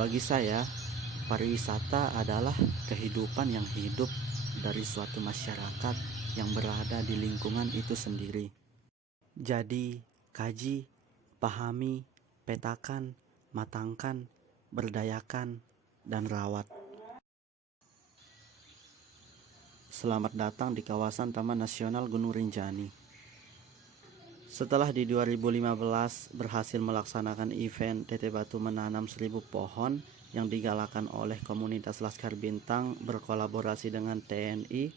Bagi saya, pariwisata adalah kehidupan yang hidup dari suatu masyarakat yang berada di lingkungan itu sendiri. Jadi, kaji, pahami, petakan, matangkan, berdayakan, dan rawat. Selamat datang di kawasan Taman Nasional Gunung Rinjani. Setelah di 2015 berhasil melaksanakan event Teteh Batu menanam 1000 pohon yang digalakan oleh komunitas Laskar Bintang berkolaborasi dengan TNI,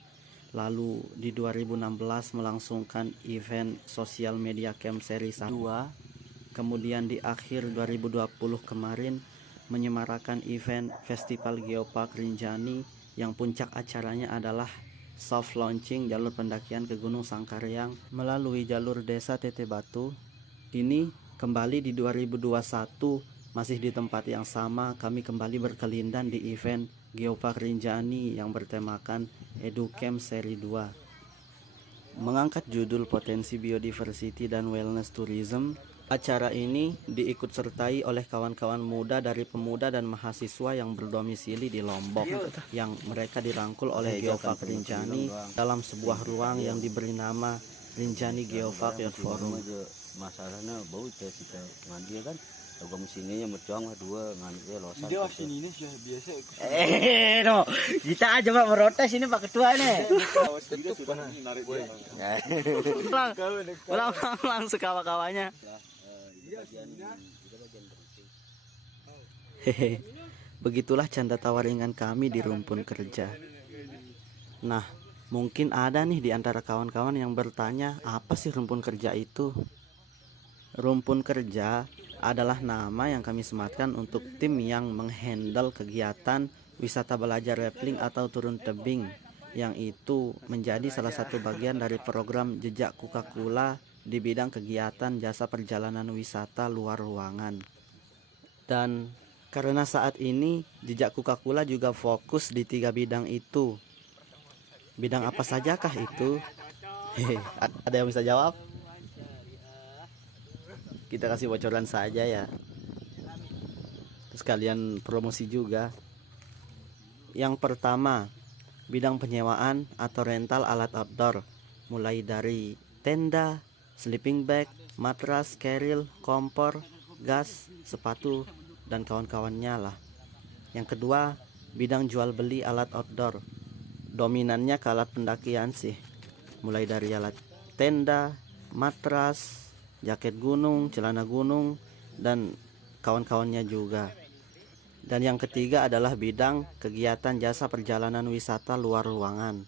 lalu di 2016 melangsungkan event Social Media Camp Seri 2, kemudian di akhir 2020 kemarin menyemarakan event Festival Geopark Rinjani yang puncak acaranya adalah soft launching jalur pendakian ke Gunung Sangkaryang melalui jalur desa Teteh Batu. Ini kembali di 2021, masih di tempat yang sama, kami kembali berkelindan di event Geopark Rinjani yang bertemakan EduCamp Seri 2. Mengangkat judul potensi biodiversity dan wellness tourism, acara ini diikutsertai oleh kawan-kawan muda dari pemuda dan mahasiswa yang berdomisili di Lombok, yang mereka dirangkul oleh Geopark Rinjani dalam sebuah ruang yang diberi nama Rinjani Geopark Youth Forum. Masalahnya bau kita mandi kan, agak mesinnya mercuang dua nganti losan. Dia sini sih biasa. No, kita aja pak merotes ini pak ketua nih. Ulang langsung kawan-kawannya. Hehe, begitulah canda tawa ringan kami di rumpun kerja. Nah, mungkin ada nih di antara kawan-kawan yang bertanya, apa sih rumpun kerja itu? Rumpun kerja adalah nama yang kami sematkan untuk tim yang menghandle kegiatan wisata belajar rappelling atau turun tebing, yang itu menjadi salah satu bagian dari program Jejak Coca-Cola di bidang kegiatan jasa perjalanan wisata luar ruangan. Dan karena saat ini Jejak Coca-Cola juga fokus di 3 bidang itu. Bidang apa sajakah itu? Hehe, ada yang bisa jawab? Kita kasih bocoran saja ya. Terus kalian promosi juga. Yang pertama, bidang penyewaan atau rental alat outdoor, mulai dari tenda, sleeping bag, matras, keril, kompor, gas, sepatu, dan kawan-kawannya lah. Yang kedua, bidang jual beli alat outdoor. Dominannya ke alat pendakian sih. Mulai dari alat tenda, matras, jaket gunung, celana gunung, dan kawan-kawannya juga. Dan yang ketiga adalah bidang kegiatan jasa perjalanan wisata luar ruangan.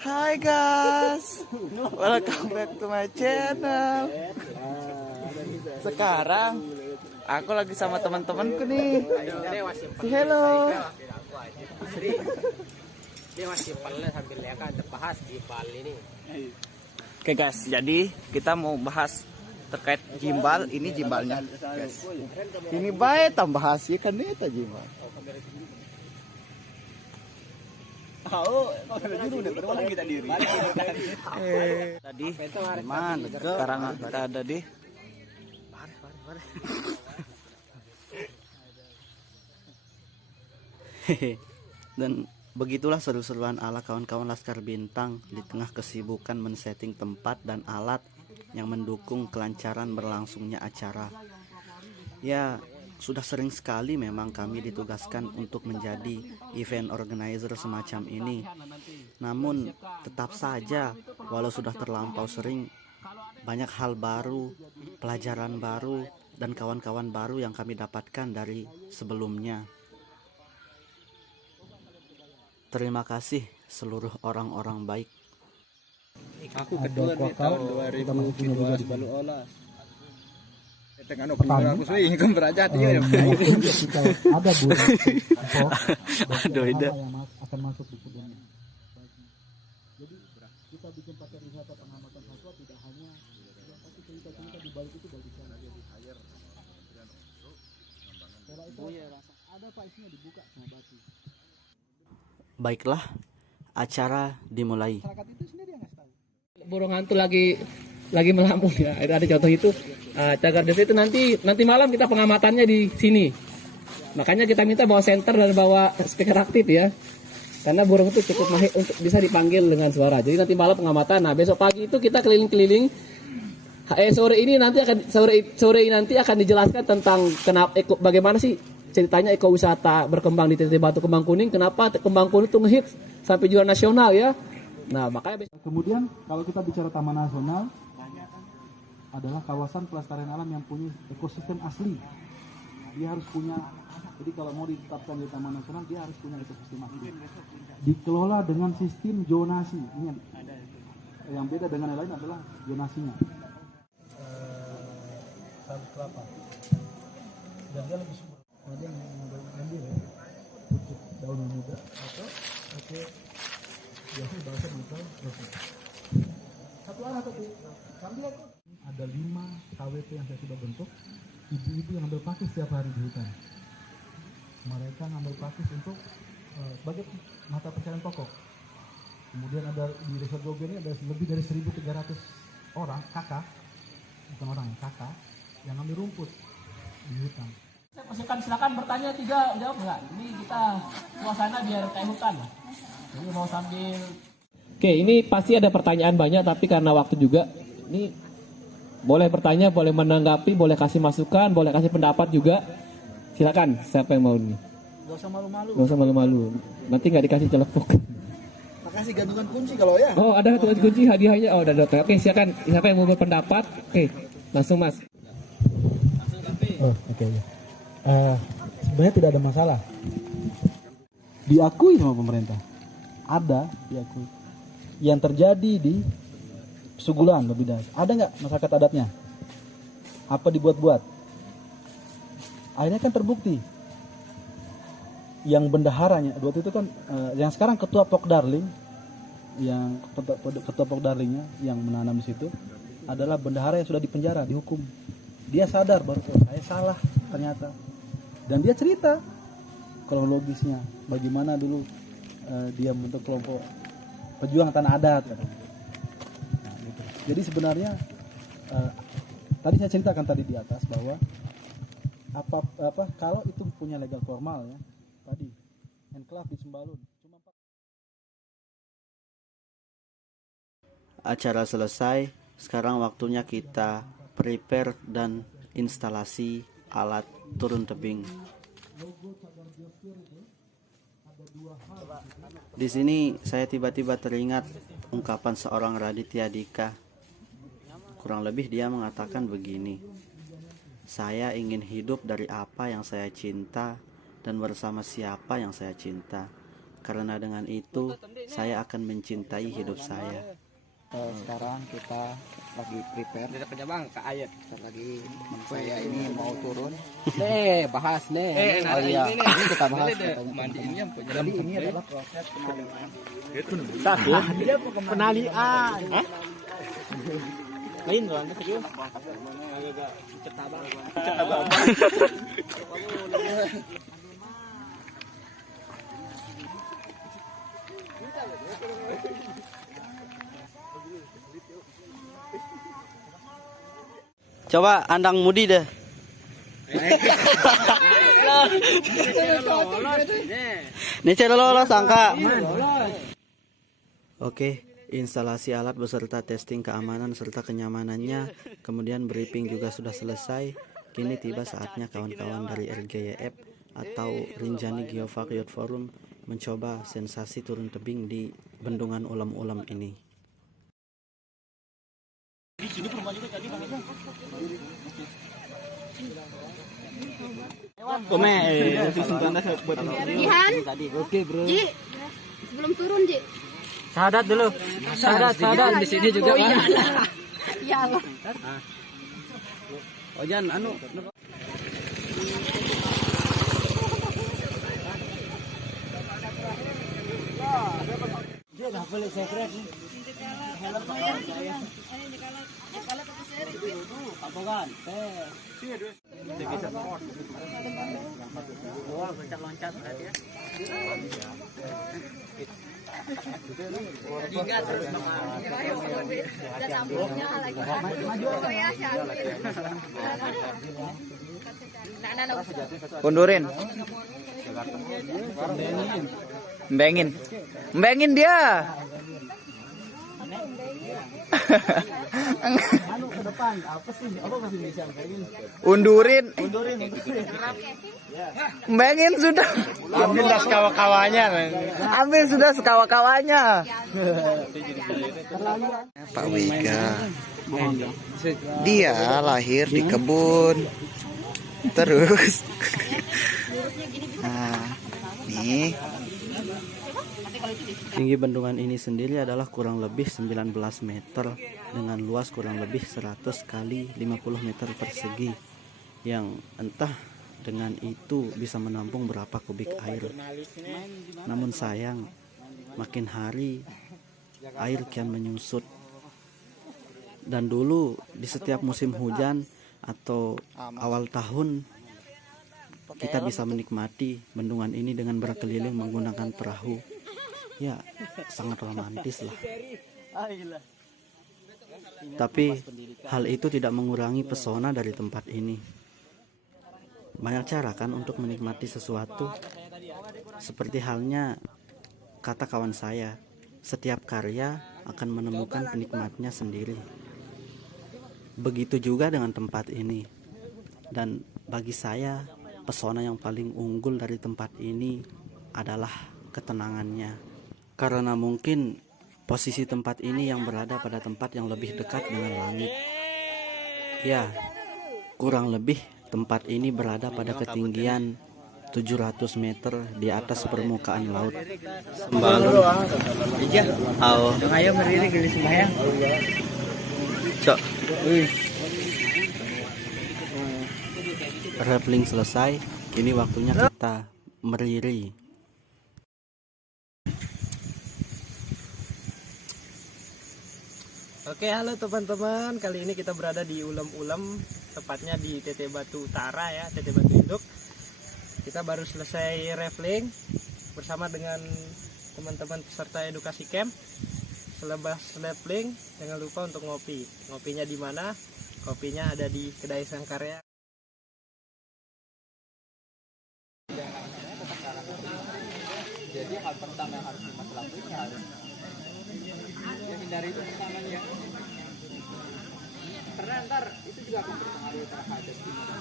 Hai guys, welcome back to my channel. Sekarang aku lagi sama teman-temanku nih. Hello. Dia masih pelan sambil ya kan bahas di Bali ini. Oke guys, jadi kita mau bahas terkait gimbal. Ini gimbalnya guys. Ini baik tambah hasil kan itu gimbal. Tadi mana sekarang kita ada di dan begitulah seru-seruan ala kawan-kawan Laskar Bintang di tengah kesibukan men-setting tempat dan alat yang mendukung kelancaran berlangsungnya acara. Ya, sudah sering sekali memang kami ditugaskan untuk menjadi event organizer semacam ini. Namun tetap saja walau sudah terlampau sering, banyak hal baru, pelajaran baru, dan kawan-kawan baru yang kami dapatkan dari sebelumnya. Terima kasih seluruh orang-orang baik. Aku kedua nih tahun 2017 baru olah. Dengan opini aku sih ingin berajat dia. Ada Aduh, ide. yang akan masuk di kebun. Jadi kita bikin paket wisata pengamatan satwa tidak hanya yang pasti cerita-cerita di balik itu bagi saya jadi hire dan untuk pengembangan. Setelah itu ada Pak isinya dibuka sama batu. Baiklah, acara dimulai. Masyarakat itu sendiri yang nggak tahu. Burung hantu lagi lagi melampung ya. Ada contoh itu cagar desa itu nanti malam kita pengamatannya di sini. Makanya kita minta bawa senter dan bawa speaker aktif ya. Karena burung itu cukup mahir untuk bisa dipanggil dengan suara. Jadi nanti malam pengamatan. Nah, besok pagi itu kita keliling-keliling. Sore ini nanti akan dijelaskan tentang bagaimana sih ceritanya ekowisata berkembang di Teteh Batu Kembang Kuning. Kenapa Kembang Kuning itu ngehits sampai juara nasional ya. Nah, makanya Kemudian kalau kita bicara taman nasional adalah kawasan pelestarian alam yang punya ekosistem asli. Dia harus punya, jadi kalau mau ditetapkan di taman nasional dia harus punya ekosistem asli. Dikelola dengan sistem zonasi. Ini yang beda dengan yang lain adalah zonasinya. Sawit kelapa. Dan dia lebih subur. Ada yang mengambil ya, pucuk daun muda atau pakai biasanya bahasa misal satu arah tapi sambil ada 5 KWP yang saya sudah bentuk. Ibu-ibu yang ambil pakis setiap hari di hutan. Mereka ngambil pakis untuk sebagai mata pencarian pokok. Kemudian ada di Desa Gogo ini ada lebih dari 1.300 orang kakak, bukan orang kakak, yang ambil rumput di hutan. saya persilakan, silakan bertanya 3 jawab enggak. Ini kita suasana biar kayak hutan. Jadi mau sambil. Oke, ini pasti ada pertanyaan banyak tapi karena waktu juga ini boleh bertanya, boleh menanggapi, boleh kasih masukan, boleh kasih pendapat juga. Silakan, siapa yang mau ini? Gak usah malu-malu. Gak usah malu-malu. Nanti nggak dikasih celepuk. Makasih gantungan kunci kalau ya. Oh, ada gantungan kunci hadiahnya. Oh, udah datang. Oke, silakan. Siapa yang mau berpendapat? Oke, langsung Mas. Oh, oke. Sebenarnya tidak ada masalah. Diakui sama pemerintah. Ada diakui. Yang terjadi di Sugulan lebih dahsyat. Ada nggak masyarakat adatnya? Apa dibuat-buat? Akhirnya kan terbukti. Yang bendaharanya, waktu itu kan yang sekarang ketua Pokdarling, yang ketua Pokdarlingnya yang menanam di situ adalah bendahara yang sudah dipenjara, dihukum. Dia sadar baru saya salah ternyata. Dan dia cerita kronologisnya bagaimana dulu dia membentuk kelompok pejuang tanah adat. Nah, gitu. Jadi sebenarnya tadi saya ceritakan tadi di atas bahwa apa kalau itu punya legal formal ya tadi enclave di Sembalun cuma Acara selesai, sekarang waktunya kita prepare dan instalasi alat turun tebing. Di sini saya tiba-tiba teringat ungkapan seorang Raditya Dika. Kurang lebih dia mengatakan begini: saya ingin hidup dari apa yang saya cinta dan bersama siapa yang saya cinta. Karena dengan itu saya akan mencintai hidup saya. Sekarang kita lagi prepare. Kita lagi saya ini mau turun. Bahas nih. Oh iya, ini kita bahas. Jadi ini adalah proses penalian. Dia penalian. Lain loh, anda serius? Agak cetabang. Coba andang mudi deh. Ini cara lolos angka. Oke, instalasi alat beserta testing keamanan serta kenyamanannya, kemudian briefing juga sudah selesai. Kini tiba saatnya kawan-kawan dari RGYF atau Rinjani Geovak Youth Forum mencoba sensasi turun tebing di bendungan ulam-ulam ini. Jihan, Oke, bro. Ji, sebelum turun Ji. Sahadat dulu. Sahadat di sini juga. Oh, iya. Ya Allah. Ojan anu dia dah boleh secret nih. Kapogan. Loncat-loncat tadi ya. Dan amplopnya lagi. Oh ya, Undurin. Mbengin dia. Undurin. Mbengin sudah. Ambil sekawa-kawanya. Ambil sudah sekawa-kawanya. Pak Wika. Dia lahir di kebun. Terus. Nah, nih. Tinggi bendungan ini sendiri adalah kurang lebih 19 meter dengan luas kurang lebih 100 kali 50 meter persegi, yang entah dengan itu bisa menampung berapa kubik air. Namun sayang, makin hari air kian menyusut. Dan dulu di setiap musim hujan atau awal tahun kita bisa menikmati bendungan ini dengan berkeliling menggunakan perahu. Ya, sangat romantis lah. Tapi hal itu tidak mengurangi pesona dari tempat ini. Banyak cara kan untuk menikmati sesuatu. Seperti halnya kata kawan saya, setiap karya akan menemukan penikmatnya sendiri. Begitu juga dengan tempat ini. Dan bagi saya, pesona yang paling unggul dari tempat ini adalah ketenangannya. Karena mungkin posisi tempat ini yang berada pada tempat yang lebih dekat dengan langit. Ya, kurang lebih tempat ini berada pada ketinggian 700 meter di atas permukaan laut. Sembalun. Au. Ayo berdiri geli sembahyang. Cok. Rappling selesai, kini waktunya kita meriri. Oke, halo teman-teman. Kali ini kita berada di Ulem-Ulem, tepatnya di Teteh Batu Utara ya, Teteh Batu Induk. Kita baru selesai rappling bersama dengan teman-teman peserta edukasi camp. Selepas rappling, jangan lupa untuk ngopi. Ngopinya di mana? Kopinya ada di Kedai Sangkarya. Jadi hal pertama yang harus Mas lakukan harus hindari itu pertama ya. Karena ntar itu juga akan berpengaruh terhadap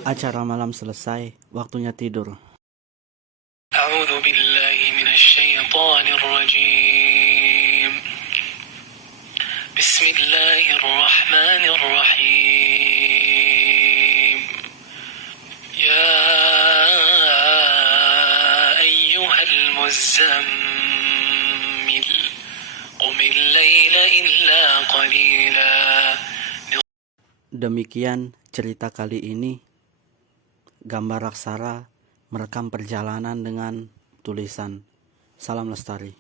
Acara malam selesai, waktunya tidur. A'udzu billahi minasyaitonir rajim. Bismillahirrahmanirrahim. Ya ayyuhal muzammil qumil laila illa qalila. Demikian cerita kali ini. Gambar aksara merekam perjalanan dengan tulisan. Salam Lestari.